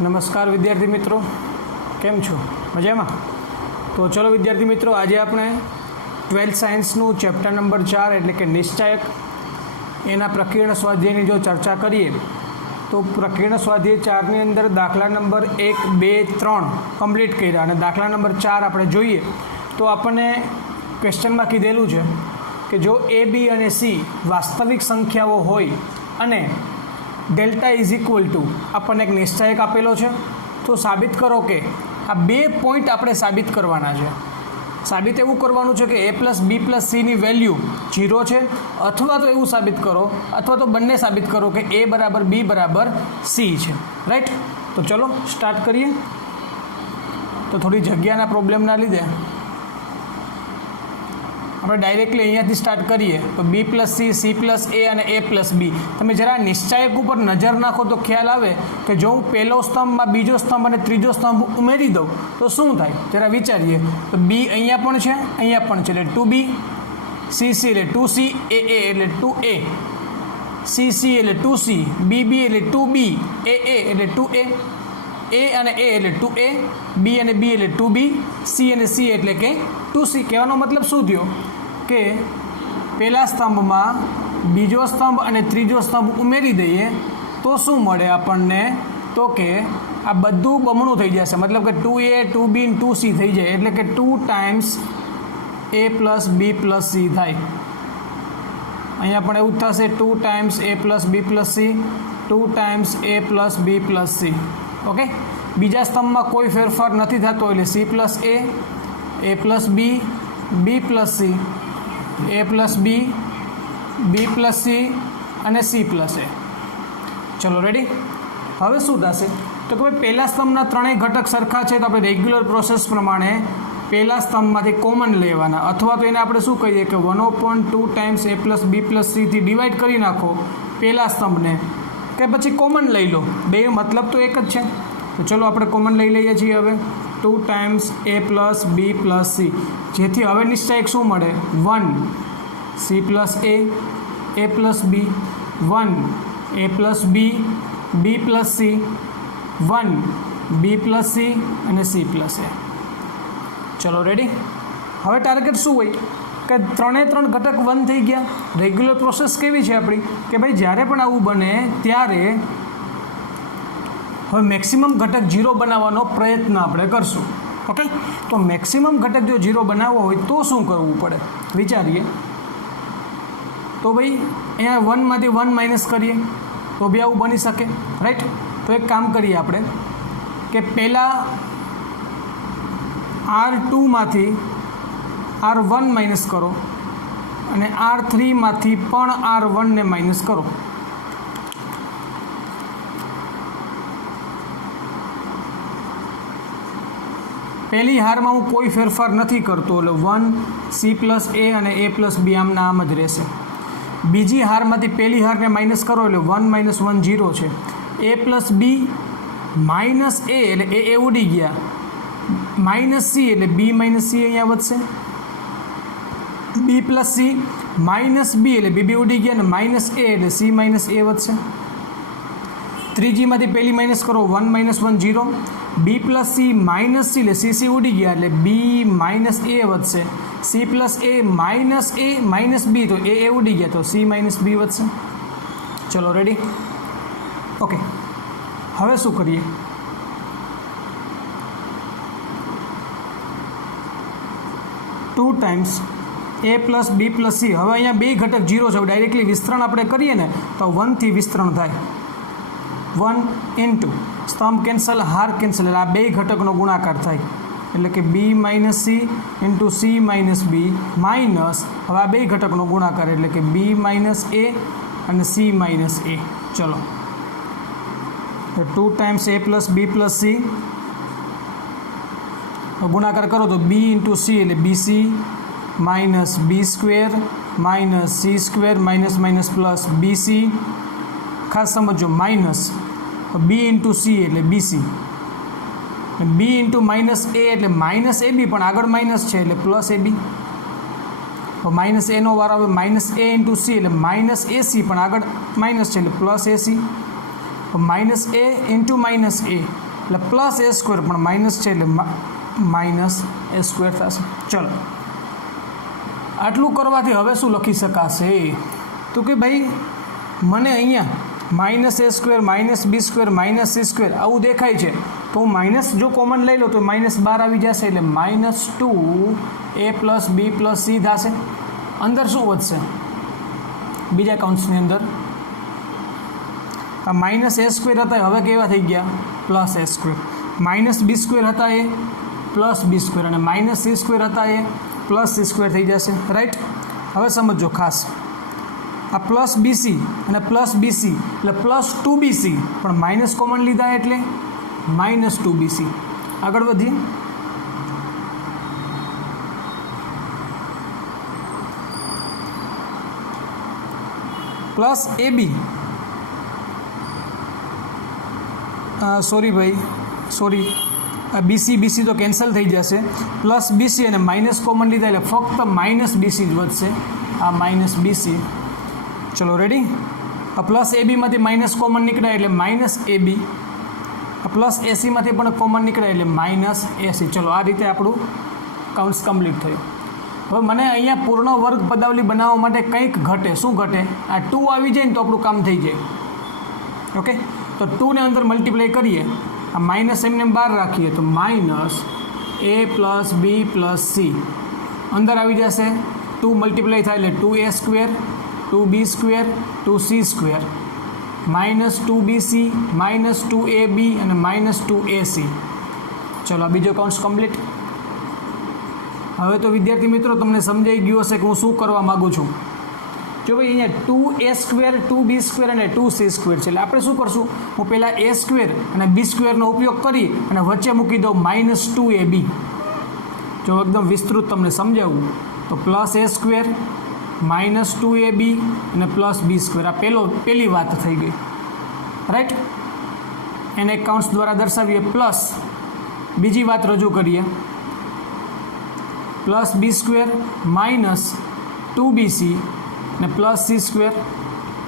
નમસ્કાર વિદ્યાર્થી મિત્રો, કેમ છો? મજામાં? તો ચલો વિદ્યાર્થી મિત્રો, આજે આપણે 12th સાયન્સનું ચેપ્ટર નંબર 4 એટલે કે નિશ્ચાયક એના પ્રકીર્ણ સ્વાધ્યાયની જો ચર્ચા કરીએ તો પ્રકીર્ણ સ્વાધ્યાય 4ની અંદર દાખલા નંબર 1, 2, 3 કમ્પ્લીટ કર્યા અને દાખલા નંબર 4 આપણે જોઈએ તો આપણને ક્વેશ્ચનમાં કીધેલું છે કે જો એ, બી અને સી વાસ્તવિક સંખ્યાઓ હોય અને ડેલ્ટા ઇઝ ઇક્વલ ટુ આપણને એક નિશ્ચાયક આપેલો છે, તો સાબિત કરો કે આ બે પોઈન્ટ આપણે સાબિત કરવાના છે. સાબિત એવું કરવાનું છે કે a પ્લસ બી પ્લસ સીની વેલ્યુ 0 છે, અથવા તો એવું સાબિત કરો અથવા તો બંને સાબિત કરો કે a બરાબર b બરાબર c છે. રાઈટ? તો ચલો સ્ટાર્ટ કરીએ. તો થોડી જગ્યાના પ્રોબ્લેમના લીધે આપણે ડાયરેક્ટલી અહીંયાથી સ્ટાર્ટ કરીએ તો બી પ્લસ સી, સી પ્લસ એ અને એ પ્લસ બી. તમે જરા નિશ્ચાયક ઉપર નજર નાખો તો ખ્યાલ આવે કે જો હું પહેલો સ્તંભમાં બીજો સ્તંભ અને ત્રીજો સ્તંભ ઉમેરી દઉં તો શું થાય, જરા વિચારીએ. તો બી અહીંયા પણ છે, અહીંયા પણ છે, એટલે 2b, સી સી એટલે 2c, એ એટલે 2a, સી સી એટલે 2c, બી બી એટલે 2b, એ એટલે 2a, એ અને એ એટલે 2a, બી અને બી એટલે 2b, સી અને સી એટલે કે 2c. કહેવાનો મતલબ શું થયો કે પહેલા સ્તંભમાં બીજો સ્તંભ અને ત્રીજો સ્તંભ ઉમેરી દઈએ તો શું મળે આપણને, તો કે આ બધું બમણું થઈ જશે, મતલબ કે 2a, 2b, 2c થઈ જાય, એટલે કે 2 times a plus B plus C થાય. અહીંયા પણ એવું જ થશે, 2 times a plus B plus C, 2 times a plus B plus C. Okay, બીજા સ્તંભમાં કોઈ ફેરફાર નથી થતો એટલે C plus A plus B, B plus C, A plus B, B plus C અને સી પ્લસ એ. ચલો રેડી? હવે શું થશે તો કે ભાઈ પહેલા સ્તંભના ત્રણેય ઘટક સરખા છે તો આપણે રેગ્યુલર પ્રોસેસ પ્રમાણે પહેલા સ્તંભમાંથી કોમન લેવાના, અથવા તો એને આપણે શું કહીએ કે 1/2 times A plus B plus સીથી divide કરી નાખો પહેલા સ્તંભને, કે પછી કોમન લઈ લો. બે મતલબ તો એક જ છે. તો ચલો આપણે કોમન લઈ લઈએ છીએ. હવે 2 times A plus B plus C, જેથી હવે નિશ્ચાયક શું મળે, 1 C plus A plus B, 1 A plus B, B plus C, 1 B plus C અને સી પ્લસ એ. ચલો રેડી? હવે ટાર્ગેટ શું હોય કે ત્રણે ત્રણ ઘટક 1 થઈ ગયા. રેગ્યુલર પ્રોસેસ કેવી છે આપણી કે ભાઈ જ્યારે પણ આવું બને ત્યારે હવે મેક્સિમમ ઘટક 0 બનાવવાનો પ્રયત્ન આપણે કરશું. ઓકે, તો મેક્સિમમ ઘટક જો 0 બનાવવો હોય તો શું કરવું પડે વિચારીએ. તો ભાઈ અહીંયા 1 માંથી 1 માઇનસ કરીએ તો બી આવું બની શકે. રાઈટ? તો એક કામ કરીએ આપણે કે પહેલાં R2 માંથી R1 માઇનસ કરો અને R3 માંથી પણ R1 ને માઇનસ કરો. પહેલી હારમાં હું કોઈ ફેરફાર નથી કરતો એટલે 1 સી પ્લસ એ અને એ પ્લસ બી આમના આમ જ રહેશે. બીજી હારમાંથી પહેલી હારને માઇનસ કરો એટલે 1 - 1 0 છે. એ પ્લસ બી માઇનસ એ એટલે એ ઉડી ગયા, માઇનસ સી એટલે બી માઇનસ સી અહીંયા વધશે, બી પ્લસ સી માઇનસ બી એટલે બી ઉડી ગયા અને માઇનસ એ એટલે સી માઇનસ એ વધશે. ત્રીજીમાંથી પહેલી માઇનસ કરો 1 - 1 0, બી પ્લસ સી માઇનસ સી એટલે સી ઉડી ગયા એટલે બી માઇનસ એ વધશે, સી પ્લસ એ માઇનસ બી તો એ ઉડી ગયા તો સી માઇનસ બી વધશે. ચલો રેડી? ઓકે, હવે શું કરીએ, two times A plus B plus C. હવે અહીંયા બે ઘટક 0 છે, ડાયરેક્ટલી વિસ્તરણ આપણે કરીએ ને તો 1 થી વિસ્તરણ થાય, 1 ઇન્ટુ સ્તંભ કેન્સલ, હાર કેન્સલ, એટલે આ બે ઘટકનો ગુણાકાર થાય એટલે કે B minus C into C minus B minus, હવે આ બે ઘટકનો ગુણાકાર એટલે કે બી માઇનસ એ અને સી માઇનસ એ. ચલો, 2 times A plus B plus C ગુણાકાર કરો તો બી ઇન્ટુ સી એટલે B C minus B square minus C square minus minus plus B C. ખાસ સમજો, માઇનસ બી ઇન્ટુ સી એટલે B C, B into minus A એટલે minus એ બી પણ આગળ માઇનસ છે એટલે પ્લસ એ બી. માઇનસ એનો વારો આવે, માઇનસ એ ઇન્ટુ સી એટલે માઇનસ એસી પણ આગળ માઇનસ છે એટલે પ્લસ એસી. -a × -a એટલે પ્લસ એ સ્ક્વેર પણ માઇનસ છે એટલે માઇનસ એ સ્ક્વેર થશે. ચલો આટલું કરવાથી હવે શું લખી શકાશે તો કે ભાઈ મને અહીંયા માઇનસ એ square minus B square minus C square આવું દેખાય છે તો હું માઇનસ જો કોમન લઈ લો તો માઇનસ બાર આવી જશે એટલે -2 a plus B plus C થશે. અંદર શું વધશે બીજા કાઉન્ટ્સની અંદર આ માઇનસ એ સ્ક્વેર હતા હવે કેવા થઈ ગયા પ્લસ એ સ્ક્વેર, માઇનસ બી સ્ક્વેર હતા એ પ્લસ બી સ્ક્વેર અને માઇનસ સી સ્ક્વેર હતા એ પ્લસ સી સ્ક્વેર થઈ જશે. રાઈટ. હવે સમજો ખાસ આ પ્લસ બીસી અને પ્લસ બીસી એટલે +2bc પણ માઇનસ કોમન લીધા એટલે -2bc. આગળ વધીએ. પ્લસ AB સોરી ભાઈ સોરી BC તો કેન્સલ થઈ જશે. પ્લસ BC અને માઇનસ કોમન લીધા એટલે ફક્ત -BC જ વધશે. આ -BC. ચલો રેડી. આ પ્લસ ABમાંથી માઇનસ કોમન નીકળ્યા એટલે -AB. આ પ્લસ AC પણ કોમન નીકળ્યા એટલે -AC. ચલો આ રીતે આપણું કાઉન્ટ્સ કમ્પ્લીટ થયું. હવે મને અહીંયા પૂર્ણ વર્ગ પદાવલી બનાવવા માટે કંઈક ઘટે. શું ઘટે? આ 2 આવી જાય ને તો આપણું કામ થઈ જાય. ઓકે તો 2 ને અંદર મલ્ટીપ્લાય કરીએ, આ માઇનસ એમને બહાર રાખીએ તો -a plus B plus C અંદર આવી જશે. 2 મલ્ટીપ્લાય થાય એટલે 2a square 2b square 2c square -2bc -2ab અને -2ac. ચલો આ બીજો કાઉન્ટ્સ કમ્પ્લીટ. હવે તો વિદ્યાર્થી મિત્રો તમને સમજાઈ ગયું હશે કે હું શું કરવા માગું છું. જો ભાઈ અહીંયા 2a સ્ક્વેર 2b સ્ક્વેર અને 2c સ્ક્વેર છે એટલે આપણે શું કરશું હું પહેલાં a સ્ક્વેર અને b સ્ક્વેરનો ઉપયોગ કરી અને વચ્ચે મૂકી દઉં -2ab. જો એકદમ વિસ્તૃત તમને સમજાવું તો પ્લસ a સ્ક્વેર -2ab અને પ્લસ b સ્ક્વેર આ પહેલી વાત થઈ ગઈ. રાઈટ. એને કાઉન્ટ્સ દ્વારા દર્શાવીએ. પ્લસ બીજી વાત રજૂ કરીએ પ્લસ બી સ્ક્વેર -2bc અને પ્લસ સી સ્ક્વેર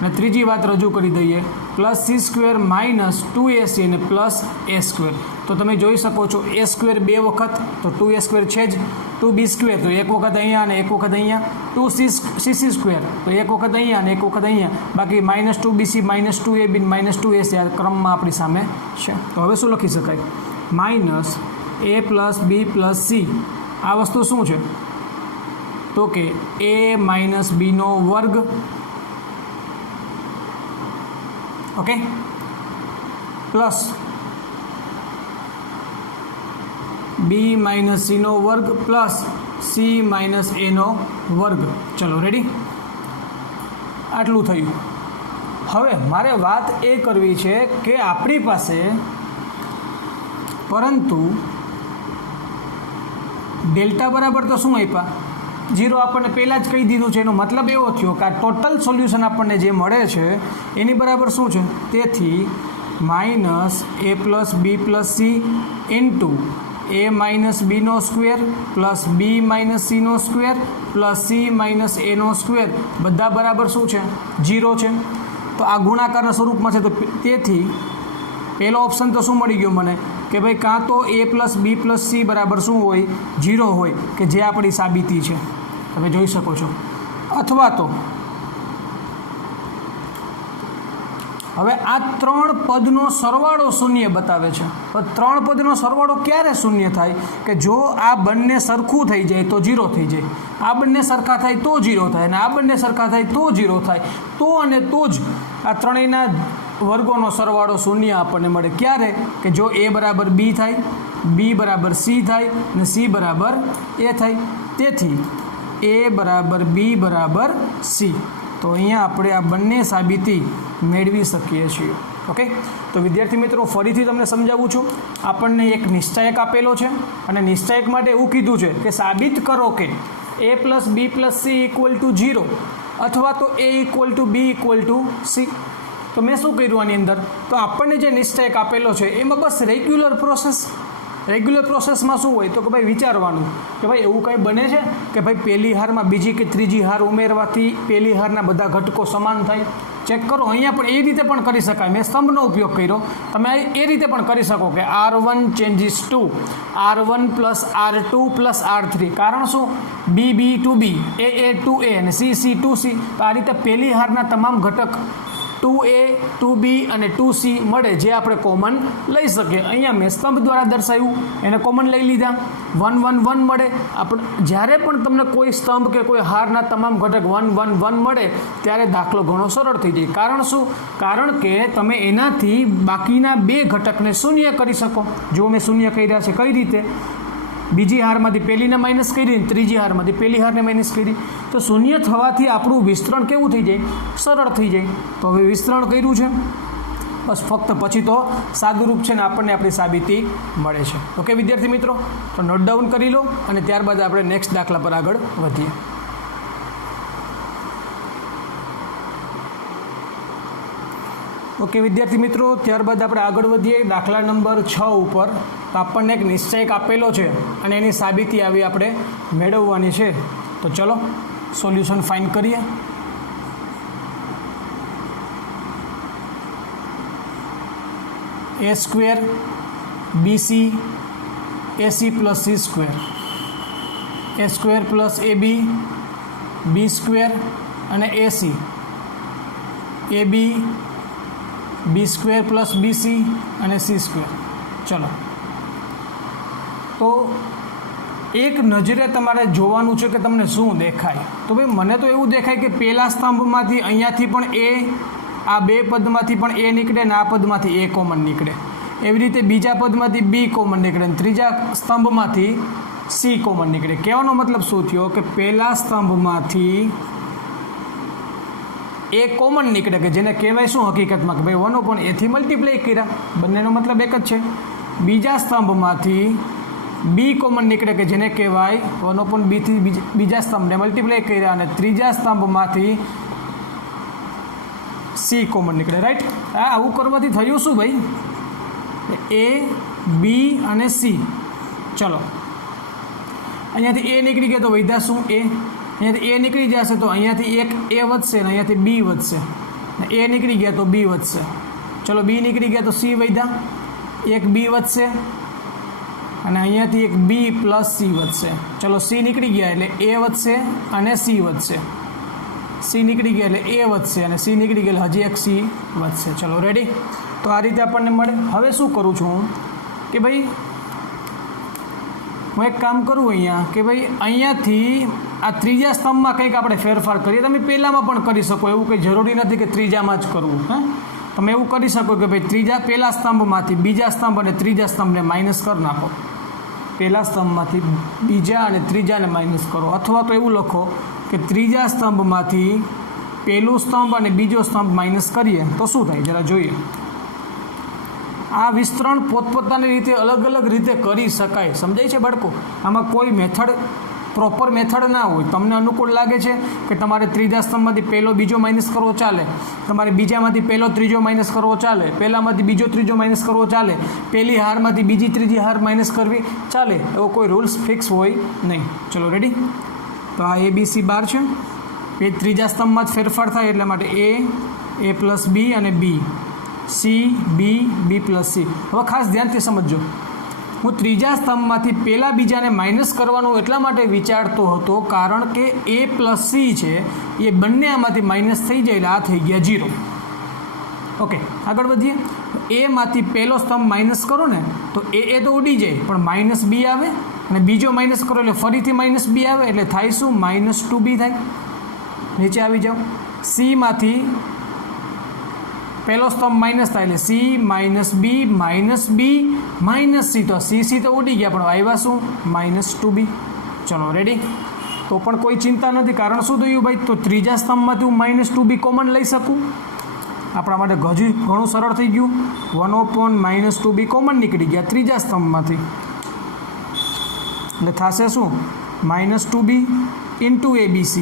અને ત્રીજી વાત રજૂ કરી દઈએ પ્લસ સી સ્ક્વેર -2ac અને પ્લસ a સ્ક્વેર. તો તમે જોઈ શકો છો a સ્ક્વેર 2 વખત તો 2a સ્ક્વેર છે જ, 2b સ્ક્વેર તો એક વખત અહીંયા અને એક વખત અહીંયા, 2cc સ્ક્વેર તો એક વખત અહીંયા અને એક વખત અહીંયા, બાકી -2bc -2ab -2ac આ ક્રમમાં આપણી સામે છે. તો હવે શું લખી શકાય? -a plus B plus C આ વસ્તુ શું છે તો કે a માઇનસ બીનો વર્ગ. ઓકે પ્લસ બી માઇનસ સીનો વર્ગ પ્લસ સી માઇનસ એનો વર્ગ. ચલો રેડી. આટલું થયું. હવે મારે વાત એ કરવી છે કે આપણી પાસે પરંતુ ડેલ્ટા બરાબર તો શું આપ્યા 0 આપણને પહેલાં જ કહી દીધું છે. એનો મતલબ એવો થયો કે આ ટોટલ સોલ્યુશન આપણને જે મળે છે એની બરાબર શું છે? તેથી -a plus B plus C into a minus બીનો સ્ક્વેર પ્લસ બી માઇનસ સીનો સ્ક્વેર પ્લસ સી માઇનસ એનો સ્ક્વેર બધા બરાબર શું છે? 0 છે. તો આ ગુણાકારના સ્વરૂપમાં છે. તો તેથી પહેલો ઓપ્શન તો શું મળી ગયો મને કે ભાઈ કાં તો a plus B plus C બરાબર શું હોય? 0 હોય કે જે આપણી સાબિતી છે તમે જોઈ શકો છો. અથવા તો હવે આ 3 પદનો સરવાળો શૂન્ય બતાવે છે. પણ 3 પદનો સરવાળો ક્યારે શૂન્ય થાય? કે જો આ બંને સરખું થઈ જાય તો 0 થઈ જાય, આ બંને સરખા થાય તો 0 થાય અને આ બંને સરખા થાય તો 0 થાય. તો અને તો જ આ ત્રણેયના વર્ગોનો સરવાળો શૂન્ય આપણને મળે. ક્યારે? કે જો a બરાબર b થાય, b બરાબર c થાય અને c બરાબર a થાય. તેથી a બરાબર b બરાબર c. તો અહીંયા આપણે આ બંને સાબિતી મેળવી શકીએ છીએ. ઓકે તો વિદ્યાર્થી મિત્રો ફરીથી તમને સમજાવું છું. આપણને એક નિશ્ચાયક આપેલો છે અને નિશ્ચાયક માટે એવું કીધું છે કે સાબિત કરો કે a plus B plus C equal to 0 અથવા તો a equal to B equal to C. તો મેં શું કર્યું આની અંદર? તો આપણને જે નિશ્ચાયક આપેલો છે એમાં બસ રેગ્યુલર પ્રોસેસમાં શું હોય તો કે ભાઈ વિચારવાનું કે ભાઈ એવું કંઈ બને છે કે ભાઈ પહેલી હારમાં બીજી કે ત્રીજી હાર ઉમેરવાથી પહેલી હારના બધા ઘટકો સમાન થાય? ચેક કરો, અહીંયા પણ એ રીતે પણ કરી શકાય. મેં સ્તંભનો ઉપયોગ કર્યો, તમે એ રીતે પણ કરી શકો કે R1 changes two R1 plus R2 plus R3. કારણ શું? B to B, A to A અને C ટુ C. તો આ રીતે પહેલી હારના તમામ ઘટક 2A 2B અને 2C મળે, જે આપણે કોમન લઈ શકીએ. અહીંયા મેં સ્તંભ દ્વારા દર્શાવ્યું, એને કોમન લઈ લીધા. 1 1 1 મળે. આપણે જ્યારે પણ તમને કોઈ સ્તંભ કે કોઈ હારના તમામ ઘટક 1 1 1 મળે ત્યારે દાખલો ઘણો સરળ થઈ જાય. કારણ શું? કારણ કે તમે એનાથી બાકીના બે ઘટકને શૂન્ય કરી શકો. જો મેં શૂન્ય કર્યા છે, કઈ રીતે? બીજી હારમાંથી પહેલીને માઇનસ કરી, ત્રીજી હારમાંથી પહેલી હારને માઇનસ કરી. તો શૂન્ય થવાથી આપણું વિસ્તરણ કેવું થઈ જાય? સરળ થઈ જાય. તો હવે વિસ્તરણ કર્યું છે, બસ ફક્ત પછી તો સાદું રૂપ છે ને આપણને આપણી સાબિતી મળે છે. ઓકે વિદ્યાર્થી મિત્રો, તો નોટ ડાઉન કરી લો અને ત્યારબાદ આપણે નેક્સ્ટ દાખલા પર આગળ વધીએ. ઓકે વિદ્યાર્થી મિત્રો, ત્યારબાદ આપણે આગળ વધીએ દાખલા નંબર 6 ઉપર. તો આપણને એક નિશ્ચયક આપેલો છે અને એની સાબિતી આવી આપણે મેળવવાની છે. તો ચલો સોલ્યુશન ફાઇન્ડ કરીએ. A square BC AC plus C square, A square plus AB B square અને AC, AB B square plus BC અને C સ્ક્વેર. ચલો, તો એક નજરે તમારે જોવાનું છે કે તમને શું દેખાય. તો ભાઈ મને તો એવું દેખાય કે પહેલા સ્તંભમાંથી અહીંયાથી પણ આ બે પદમાંથી પણ A નીકળે ને આ પદમાંથી A કોમન નીકળે. એવી રીતે બીજા પદમાંથી B કોમન નીકળે અને ત્રીજા સ્તંભમાંથી C કોમન નીકળે. કહેવાનો મતલબ શું થયો કે પહેલા સ્તંભમાંથી A કોમન નીકળે, કે જેને કહેવાય શું હકીકતમાં કે ભાઈ 1/A થી મલ્ટીપ્લાય કર્યા. બંનેનો મતલબ એક જ છે. બીજા સ્તંભમાંથી B કોમન નીકળે, કે જેને કહેવાય 1/B થી બીજા સ્તંભને મલ્ટીપ્લાય કર્યા. અને ત્રીજા સ્તંભમાંથી C કોમન નીકળે. રાઈટ? આવું કરવાથી થયું શું ભાઈ? A B અને C. ચલો, અહીંયાથી A નીકળી ગયા તો વધ્યા શું? A. અહીંયાથી A નીકળી જશે તો અહીંયાથી એક A વધશે અને અહીંયાથી B વધશે. A નીકળી ગયા તો B વધશે. ચલો, B નીકળી ગયા તો C વધ્યા, એક B વધશે અને અહીંયાથી એક B પ્લસ C વધશે. ચલો, C નીકળી ગયા એટલે A વધશે અને C વધશે. C નીકળી ગયા એટલે A વધશે અને C નીકળી ગયા હજી એક C વધશે. ચલો રેડી? તો આ રીતે આપણને મળે. હવે શું કરું છું હું કે ભાઈ હું એક કામ કરું અહીંયા કે ભાઈ અહીંયાથી આ ત્રીજા સ્તંભમાં કંઈક આપણે ફેરફાર કરીએ. તમે પહેલામાં પણ કરી શકો, એવું કંઈ જરૂરી નથી કે ત્રીજામાં જ કરવું. તમે એવું કરી શકો કે ભાઈ પહેલા સ્તંભમાંથી બીજા સ્તંભ અને ત્રીજા સ્તંભને માઇનસ કરી નાખો. પહેલા સ્તંભમાંથી બીજા અને ત્રીજાને માઇનસ કરો. અથવા તો એવું લખો કે ત્રીજા સ્તંભમાંથી પહેલું સ્તંભ અને બીજો સ્તંભ માઇનસ કરીએ તો શું થાય જરા જોઈએ. આ વિસ્તરણ પોતપોતાની રીતે અલગ અલગ રીતે કરી શકાય. સમજાય છે બાળકો? આમાં કોઈ મેથડ પ્રોપર મેથડ ના હોય. તમને અનુકૂળ લાગે છે કે તમારે ત્રીજા સ્તંભમાંથી પહેલો બીજો માઇનસ કરવો ચાલે, તમારે બીજામાંથી પહેલો ત્રીજો માઇનસ કરવો ચાલે, પહેલામાંથી બીજો ત્રીજો માઇનસ કરવો ચાલે, પહેલી હારમાંથી બીજી ત્રીજી હાર માઇનસ કરવી ચાલે. એવો કોઈ રૂલ્સ ફિક્સ હોય નહીં. ચલો રેડી? તો આ ABC બાર છે. એ ત્રીજા સ્તંભમાં જ ફેરફાર થાય એટલા માટે A પ્લસ B અને B, C B plus C. હવે ખાસ ધ્યાનથી સમજજો, હું ત્રીજા સ્તંભમાંથી પહેલાં બીજાને માઇનસ કરવાનું એટલા માટે વિચારતો હતો કારણ કે A પ્લસ C છે એ બંને આમાંથી માઇનસ થઈ જાય એટલે આ થઈ ગયા 0. ઓકે, આગળ વધીએ. એમાંથી પહેલો સ્તંભ માઇનસ કરો ને તો એ તો ઉડી જાય પણ માઇનસ B આવે અને બીજો માઇનસ કરો એટલે ફરીથી માઇનસ B આવે એટલે થાય શું? -2B થાય. નીચે આવી જાઓ. Cમાંથી પહેલો સ્તંભ માઇનસ થાય એટલે C B C તો C તો ઉડી ગયા પણ આવ્યા શું? -2B. ચલો રેડી? તો પણ કોઈ ચિંતા નથી. કારણ શું થયું ભાઈ? તો ત્રીજા સ્તંભમાંથી હું -2B કોમન લઈ શકું. આપણા માટે હજી ઘણું સરળ થઈ ગયું. 1/-2B કોમન નીકળી ગયા ત્રીજા સ્તંભમાંથી એટલે થશે શું? -2B into ABC.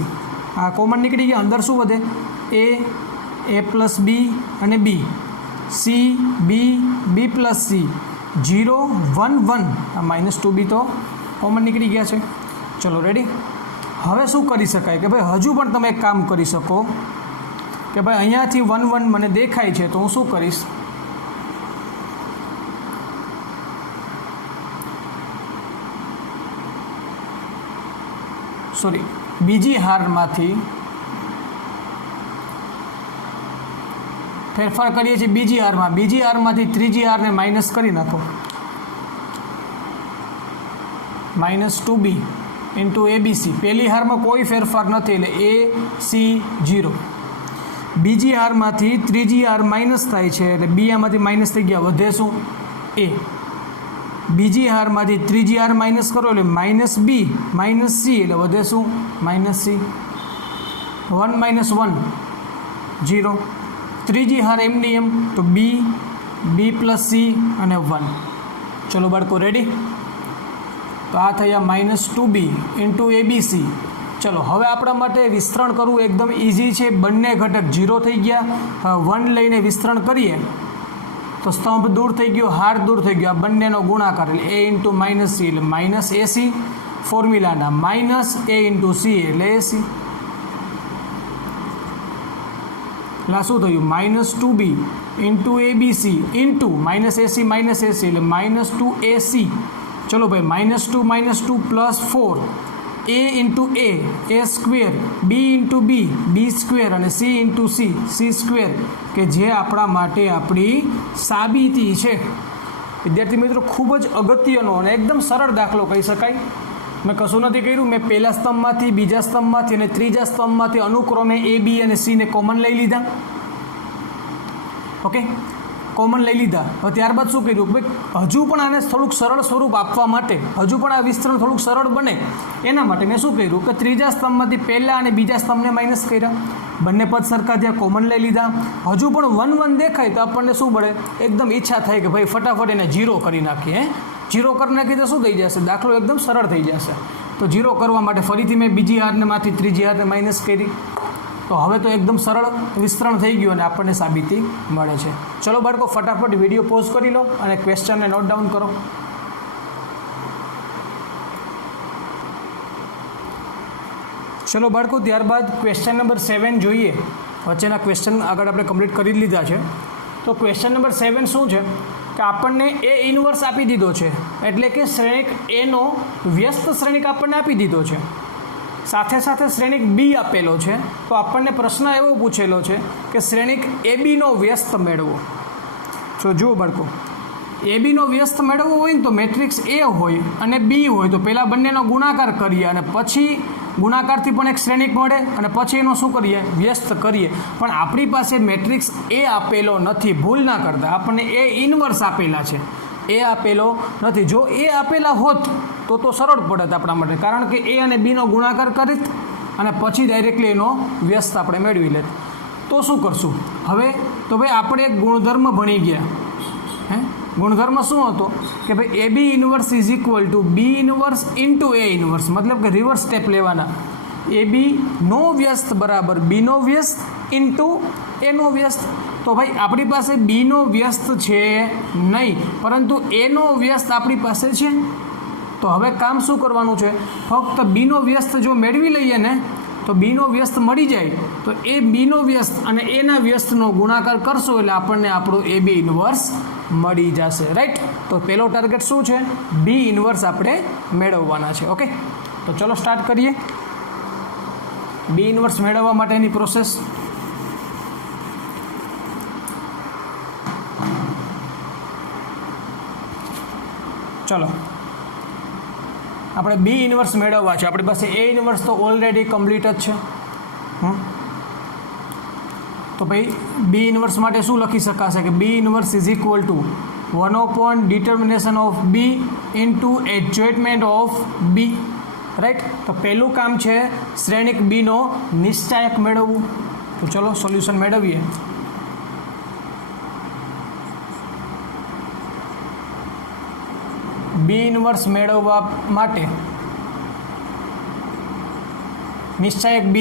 આ કોમન નીકળી ગયા. અંદર શું વધે? A પ્લસ B અને B, C B plus C, 0 1 1. આ -2B તો કોમન નીકળી ગયા છે. ચલો રેડી? હવે શું કરી શકાય કે ભાઈ હજુ પણ તમે એક કામ કરી શકો કે ભાઈ અહીંયાથી 1 1 મને દેખાય છે, તો હું શું કરીશ, સોરી, બીજી હારમાંથી ફેરફાર કરીએ છીએ બીજી હારમાંથી ત્રીજી હારને માઇનસ કરી નાખો, -2b ઇન્ટુ ABC. પહેલી હારમાં કોઈ ફેરફાર નથી એટલે AC0. બીજી હારમાંથી ત્રીજી હાર માઇનસ થાય છે એટલે બી આમાંથી માઇનસ થઈ ગયા, વધે શું, A. બીજી હારમાંથી ત્રીજી હાર માઇનસ કરો એટલે -b -c એટલે વધે શું, -c. 1 - 1 0. ત્રીજી હાર એમની એમ તો b + c અને 1. ચલો બાળકો રેડી. તો આ થયા -2b ઇન્ટુ ABC. ચલો હવે આપણા માટે વિસ્તરણ કરવું એકદમ ઇઝી છે. બંને ઘટક 0 થઈ ગયા. 1 લઈને વિસ્તરણ કરીએ તો સ્તંભ દૂર થઈ ગયો, હાર દૂર થઈ ગયો. આ બંનેનો ગુણાકાર એટલે a ઇન્ટુ -c એટલે -ac. ફોર્મ્યુલાના -a ઇન્ટુ c એટલે ac. એટલે શું થયું, -2b into ABC into -ac એટલે -2ac. ચલો ભાઈ, -2 + 4 a into a square, b into b square અને c ઇન્ટુ c સ્ક્વેર, કે જે આપણા માટે આપણી સાબિતી છે. વિદ્યાર્થી મિત્રો, ખૂબ જ અગત્યનો અને એકદમ સરળ દાખલો કહી શકાય. મેં કશું નથી કર્યું. મેં પહેલા સ્તંભમાંથી, બીજા સ્તંભમાંથી અને ત્રીજા સ્તંભમાંથી અનુક્રમે a b અને c ને કોમન લઈ લીધા. ઓકે, કોમન લઈ લીધા. હવે ત્યારબાદ શું કર્યું, ભાઈ હજુ પણ આને થોડુંક સરળ સ્વરૂપ આપવા માટે, હજુ પણ આ વિસ્તરણ થોડુંક સરળ બને એના માટે મેં શું કર્યું કે ત્રીજા સ્તંભમાંથી પહેલા અને બીજા સ્તંભને માઇનસ કર્યા. બંને પદ સરખા ત્યાં કોમન લઈ લીધા. હજુ પણ 1 1 દેખાય તો આપણને શું મળે, એકદમ ઈચ્છા થાય કે ભાઈ ફટાફટ એને 0 કરી નાખીએ. 0 કરી નાખીએ તો શું થઈ જશે, દાખલો એકદમ સરળ થઈ જશે. તો 0 કરવા માટે ફરીથી મેં બીજી હારમાંથી ત્રીજી હારને માઇનસ કરી. તો હવે તો એકદમ સરળ વિસ્તરણ થઈ ગયું અને આપણને સાબિતી મળે છે. ચલો બાળકો, ફટાફટ વિડીયો પોઝ કરી લો અને ક્વેશ્ચનને નોટ ડાઉન કરો. ચલો બાળકો, ત્યારબાદ ક્વેશ્ચન નંબર 7 જોઈએ. વચ્ચેના ક્વેશ્ચન આગળ આપણે કમ્પ્લીટ કરી લીધા છે. તો ક્વેશ્ચન નંબર 7 શું છે કે આપણને A ઇન્વર્સ આપી દીધો છે, એટલે કે શ્રેણિક Aનો વ્યસ્ત શ્રેણિક આપણને આપી દીધો છે. સાથે સાથે શ્રેણિક B આપેલો છે. તો આપણને પ્રશ્ન એવો પૂછેલો છે કે શ્રેણિક ABનો વ્યસ્ત મેળવો. તો જુઓ બાળકો, ABનો વ્યસ્ત મેળવવો હોય ને તો મેટ્રિક્સ A હોય અને B હોય તો પહેલાં બંનેનો ગુણાકાર કરીએ અને પછી ગુણાકારથી પણ એક શ્રેણિક મળે અને પછી એનો શું કરીએ, વ્યસ્ત કરીએ. પણ આપણી પાસે મેટ્રિક્સ A આપેલો નથી, ભૂલ ના કરતા. આપણને A ઇન્વર્સ આપેલા છે, A આપેલો નથી. જો A આપેલા હોત તો સરળ પડત આપણા માટે, કારણ કે A અને Bનો ગુણાકાર કરીત અને પછી ડાયરેક્ટલી એનો વ્યસ્ત આપણે મેળવી લેત. તો શું કરશું હવે, તો ભાઈ આપણે એક ગુણધર્મ ભણી ગયા. ગુણધર્મ શું હતો કે ભાઈ AB inverse is equal two B inverse into A inverse, મતલબ કે રિવર્સ સ્ટેપ લેવાના. AB નો વ્યસ્ત બરાબર Bનો વ્યસ્ત ઇન્ટુ Aનો વ્યસ્ત. તો ભાઈ આપણી પાસે Bનો વ્યસ્ત છે નહીં, પરંતુ Aનો વ્યસ્ત આપણી પાસે છે. તો હવે કામ શું કરવાનું છે, ફક્ત Bનો વ્યસ્ત જો મેળવી લઈએ ને તો Bનો વ્યસ્ત મળી જાય તો એ Bનો વ્યસ્ત અને Aના વ્યસ્તનો ગુણાકાર કરશો એટલે આપણને આપણો AB ઇન્વર્સ મળી જશે. રાઈટ. તો પહેલો ટાર્ગેટ શું છે, B ઇન્વર્સ આપણે મેળવવાના છે. ઓકે, તો ચલો સ્ટાર્ટ કરીએ. B ઇન્વર્સ મેળવવા માટેની પ્રોસેસ. ચલો આપણે B ઇન્વર્સ મેળવવા છે. આપણી પાસે A ઇન્વર્સ તો ઓલરેડી કમ્પ્લીટ જ છે. તો ભાઈ B ઇન્વર્સ માટે શું લખી શકાશે કે B inverse is equal to 1/ડિટર્મિનેશન of B into adjointment of B. Right. તો પહેલું કામ છે શ્રેણિક Bનો નિશ્ચાયક મેળવવું. તો ચલો સોલ્યુશન મેળવીએ. B ઇન્વર્સ મેળવવા માટે નિશ્ચાયક B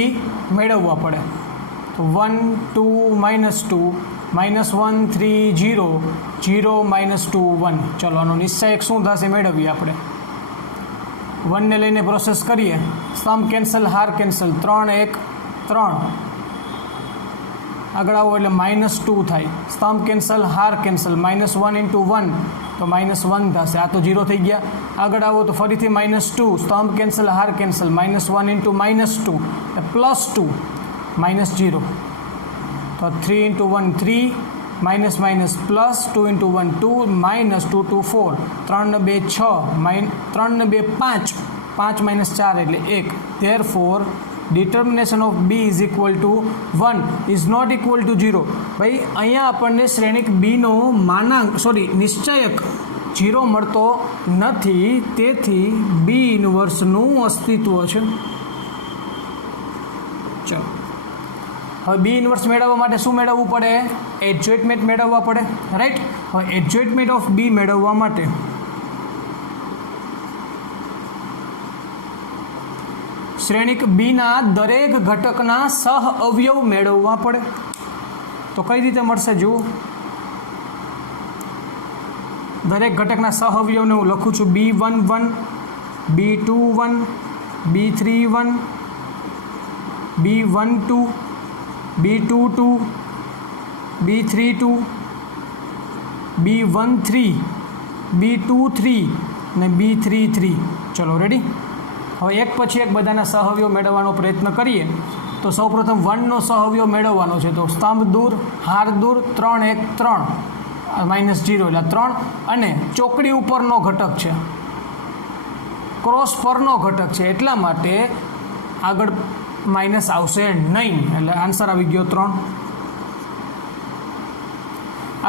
મેળવવા પડે. તો 1 2 -2 -1 3 0 0 -2 1. ચલો આનો નિશ્ચાયક શું થશે મેળવીએ આપણે. 1 ને લઈને પ્રોસેસ કરીએ. સ્તંભ કેન્સલ, હાર કેન્સલ, 3 1 3 આગળ આવો એટલે -2 થાય, સ્તંભ કેન્સલ, હાર કેન્સલ, -1 × 1 તો -1 થશે, આ તો 0 થઈ ગયા. આગળ આવો તો ફરીથી -2, સ્તંભ કેન્સલ, હાર કેન્સલ, -1 × -2 એટલે +2, -0 તો 3 × 1 3, માઇનસ માઇનસ પ્લસ 2 × 1 2, -2 2 4, 3 ને 2 6, 3 ને 2 5, 5 - 4 એટલે 1. Therefore determination of B is equal to 1 is not equal to 0. ભાઈ અહીંયા આપણને શ્રેણિક બીનો નિશ્ચયક 0 મળતો નથી, તેથી બી ઇન્વર્સનું અસ્તિત્વ છે. ચાલો હવે બી ઇન્વર્સ મેળવવા માટે શું મેળવવું પડે? એડજોઇન્ટમેન્ટ મેળવવા પડે, રાઈટ. હવે એડજોઇન્ટમેન્ટ ઓફ બી મેળવવા માટે શ્રેણિક બીના દરેક ઘટકના સહ અવયવ મેળવવા પડે. તો કઈ રીતે મળશે? જુઓ, દરેક ઘટકના સહ અવયવને હું લખું છું B11, B21, B31, B12, B22, B32, B13, B23 અને B33. ચલો રેડી. હવે એક પછી એક બધાના સહઅવયવ મેળવવાનો પ્રયત્ન કરીએ. તો સૌપ્રથમ 1નો સહઅવયવ મેળવવાનો છે. તો સ્તંભ દૂર, હાર દૂર, 3 1 3, -0 એટલે 3, અને ચોકડી ઉપરનો ઘટક છે, ક્રોસ પરનો ઘટક છે, એટલા માટે આગળ માઇનસ આવશે નહીં, એટલે આન્સર આવી ગયો 3.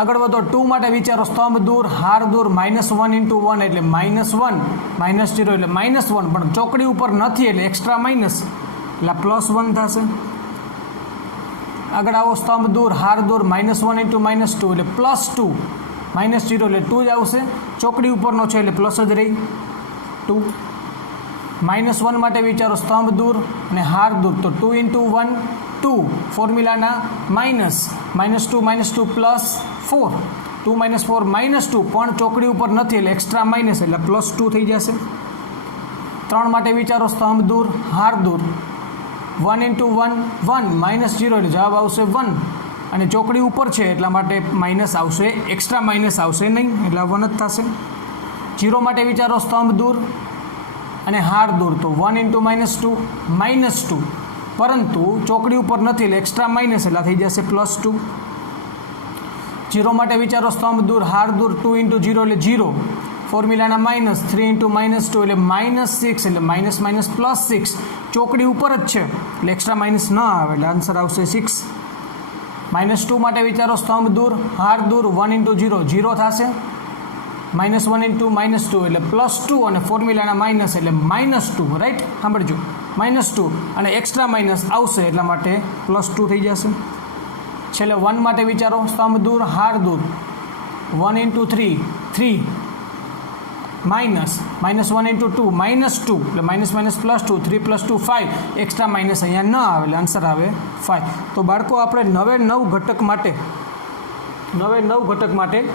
આગળ વધો 2 માટે વિચારો. સ્તંભ દૂર, હાર દૂર, -1 × 1 એટલે -1, -0 એટલે -1, પણ ચોકડી ઉપર નથી એટલે એક્સ્ટ્રા માઇનસ એટલે +1 થશે. આગળ આવો, સ્તંભ દૂર, હાર દૂર, -1 × -2 એટલે +2, -0 એટલે 2 જ આવશે, ચોકડી ઉપરનો છે એટલે પ્લસ જ રહી 2. -1 માટે વિચારો. સ્તંભ દૂર અને હાર દૂર, તો 2 × 1 2, ફોર્મ્યુલાના -2 +4, 2 - 4 -2, પણ ચોકડી ઉપર નથી એટલે એક્સ્ટ્રા માઇનસ એટલે +2 થઈ જશે. 3 માટે વિચારો. સ્તંભ દૂર, હાર દૂર, 1 × 1 1, -0 એટલે જવાબ આવશે 1, અને ચોકડી ઉપર છે એટલા માટે માઇનસ આવશે, એક્સ્ટ્રા માઇનસ આવશે નહીં એટલે 1 જ થશે. 0 માટે વિચારો. સ્તંભ દૂર અને હાર દૂર, તો 1 × -2 પરંતુ ચોકડી ઉપર નથી એટલે એક્સ્ટ્રા માઇનસ એટલે થઈ જશે +2. 0 માટે વિચારો. સ્તંભ દૂર, હાર દૂર, 2 × 0 એટલે 0, ફોર્મ્યુલાના -3 × -2 એટલે -6 એટલે +6, ચોકડી ઉપર જ છે એટલે એક્સ્ટ્રા માઇનસ ન આવે એટલે આન્સર આવશે 6. -2 માટે વિચારો. સ્તંભ દૂર, હાર દૂર, 1 × 0 0 થશે, -1 × -2 એટલે +2, અને ફોર્મ્યુલાના માઇનસ એટલે -2, રાઈટ. સાંભળજો, -2 અને એક્સ્ટ્રા માઇનસ આવશે એટલા માટે +2 થઈ જશે. છેલ્લે 1 માટે વિચારો. સ્તંભ દૂર, હાર દૂર, 1 × 3 3, -1 × 2 -2 એટલે -+2, 3 + 2 5, એક્સ્ટ્રા માઇનસ અહીંયા ન આવે એટલે આન્સર આવે 5. તો બાળકો આપણે નવે નવ ઘટક માટે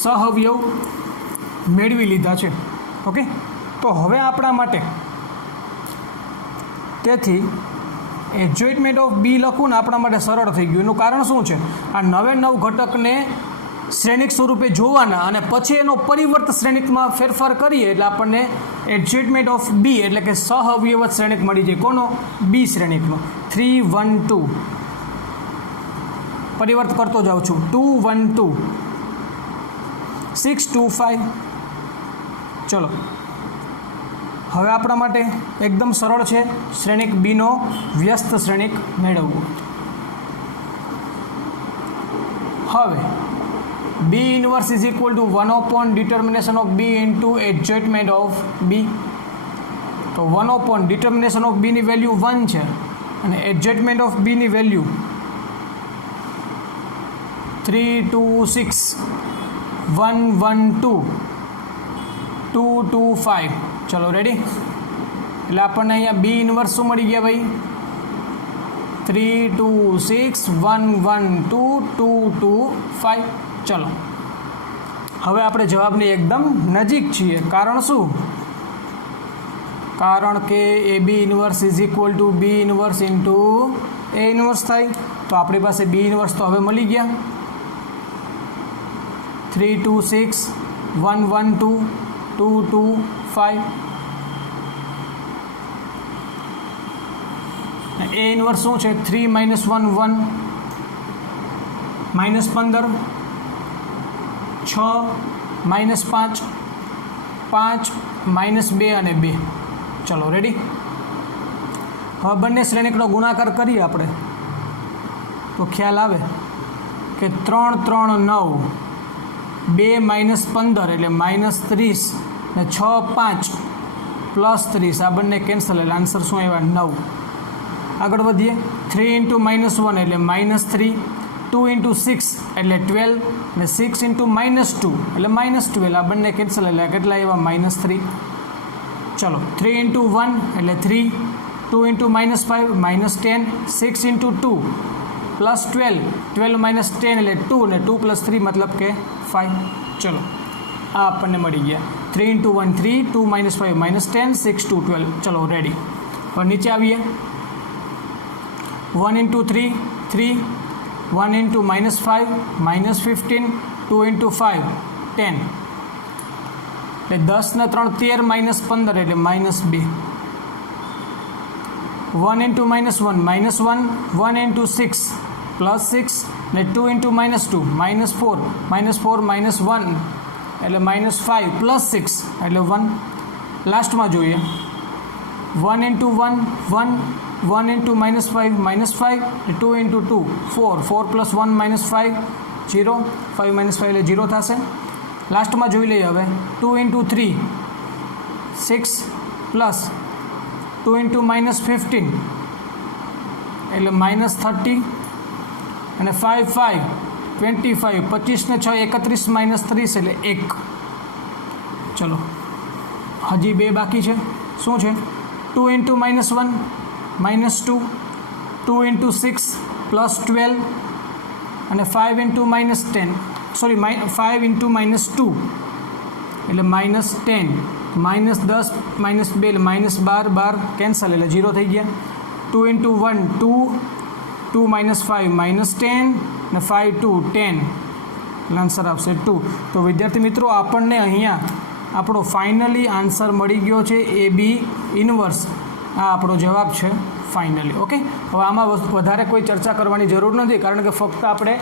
સહઅવયવ મેળવી લીધા છે. ઓકે, તો હવે આપણા માટે તેથી એડજોઇન્ટમેન્ટ ઓફ બી લખવું ને આપણા માટે સરળ થઈ ગયું. એનું કારણ શું છે? આ નવે નવ ઘટકને શ્રેણિક સ્વરૂપે જોવાના અને પછી એનો પરિવર્ત શ્રેણિકમાં ફેરફાર કરીએ એટલે આપણને એડજોઇન્ટમેન્ટ ઓફ બી એટલે કે સહઅવયવત શ્રેણિક મળી જાય. કોનો? બી શ્રેણિકનો. 3 1 2 પરિવર્ત કરતો જાઉં છું. 2 1 2, 6 2 5. ચલો, હવે આપણા માટે એકદમ સરળ છે શ્રેણિક બીનો વ્યસ્ત શ્રેણિક મેળવવો. હવે B inverse is equal to 1 determination of B into adjointment of B. તો 1 ડિટર્મિનેશન ઓફ બીની વેલ્યુ 1 છે અને એડજોઇન્ટમેન્ટ ઓફ બીની વેલ્યુ 3 2 6 1 1 2 2 2 5. ચલો રેડી. એટલે આપણને અહીંયા બી ઇન્વર્સ શું મળી ગયા ભાઈ? 3 2 6 1 1 2 2 2 5. ચલો, હવે આપણે જવાબની એકદમ નજીક છીએ. કારણ શું? કારણ કે A B inverse is equal to B inverse into A inverse થાય. તો આપણી પાસે બી ઇન્વર્સ તો હવે મળી ગયા. 3 2 6 1 1 2 2 2 5. એ ઇન્વર્સ શું છે? 3 - 1 1 -15 6 -5 5 -2 અને 2. ચલો રેડી. હવે બંને શ્રેણિકનો ગુણાકાર કરીએ આપણે તો ખ્યાલ આવે કે 3 3 9 2 - 15 એટલે -30 ને 6 5 +30 આ બંને કેન્સલ એટલે આન્સર શું આવ્યા? 9. આગળ વધીએ. 3 × -1 એટલે -3, 2 × 6 એટલે 12 ને 6 × -2 એટલે -12 આ બંને કેન્સલ એટલે કેટલા આવ્યા? -3. ચલો 3 × 1 એટલે 3, 2 × -5 -10, 6 × 2 +12, 12 - 10 એટલે 2 ને 2 + 3 મતલબ કે 5. ચલો આ આપણને મળી ગયા. 3 × 1 3, 2 - 5 -10, 6 2 12. ચલો રેડી. હવે નીચે આવીએ. 1 × 3 3, 1 × -5 -15, 2 × 5 10 એટલે 10 ને 3 13 -15 એટલે -2. 1 × -1 -1, 1 × 6 +6 ને 2 × -2 -4, -4 -1 એટલે -5 +6 એટલે 1. લાસ્ટમાં જોઈએ. 1 × 1 1, 1 × -5 -5, 2 × 2 4, 4 + 1 -5 0, 5 - 5 એટલે 0 થશે. લાસ્ટમાં જોઈ લઈએ હવે. 2 × 3 6 + 2 × -15 એટલે -30 અને 5 5 25, 25 ને 6 31 -30 એટલે 1. ચલો હજી 2 બાકી છે. શું છે? 2 × -1 -2, 2 × 6 +12 અને 5 × -10 સોરી 5 × -2 એટલે -10, -10 -2 એટલે -12 12 કેન્સલ એટલે 0 થઈ ગયા. 2 × 1 2, 2 - 5 -10 ને 5 2 10 એટલે આન્સર આવશે 2. તો વિદ્યાર્થી મિત્રો આપણને અહીંયા આપણો ફાઇનલી આન્સર મળી ગયો છે એ બી ઇન્વર્સ. આ આપણો જવાબ છે ફાઇનલી. ઓકે. હવે આમાં વધારે કોઈ ચર્ચા કરવાની જરૂર નથી કારણ કે ફક્ત આપણે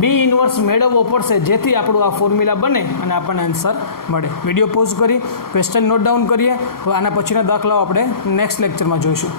બી ઇન્વર્સ મેળવવો પડશે જેથી આપણું આ ફોર્મ્યુલા બને અને આપણને આન્સર મળે. વિડીયો પોઝ કરી ક્વેશ્ચન નોટ ડાઉન કરીએ. હવે આના પછીના દાખલાઓ આપણે નેક્સ્ટ લેક્ચરમાં જોઈશું.